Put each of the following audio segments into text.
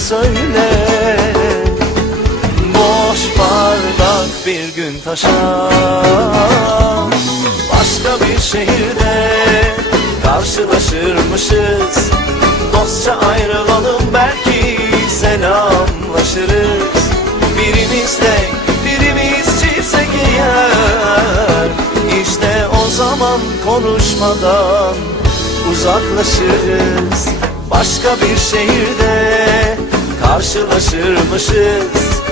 söyle. Boş bardak bir gün taşar Başka bir şehirde karşılaşırmışız. Dostça ayrılalım belki selamlaşırız Birimiz tek birimiz çiftsek eğer. İşte o zaman konuşmadan uzaklaşırız Başka bir şehirde karşılaşırmışız.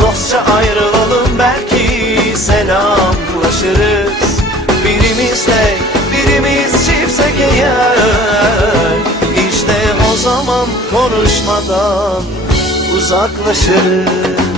Dostça ayrılalım belki selamlaşırız. Birimiz tek birimiz çiftsek eğer İşte o zaman konuşmadan uzaklaşırız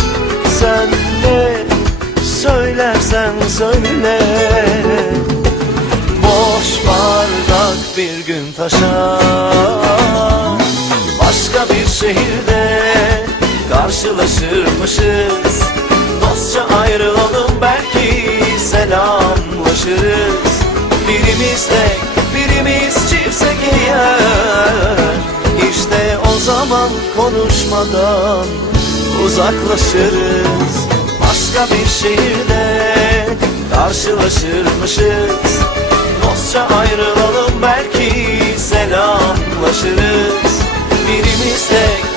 Sen ne söylersen söyle. Boş bardak bir gün taşar Başka bir şehirde karşılaşırmışız. Dostça ayrılalım belki selamlaşırız. Birimiz tek birimiz çiftsek eğer İşte o zaman konuşmadan uzaklaşırız. Başka bir şehirde karşılaşırmışız. Dostça ayrılalım belki selamlaşırız. Birimiz tek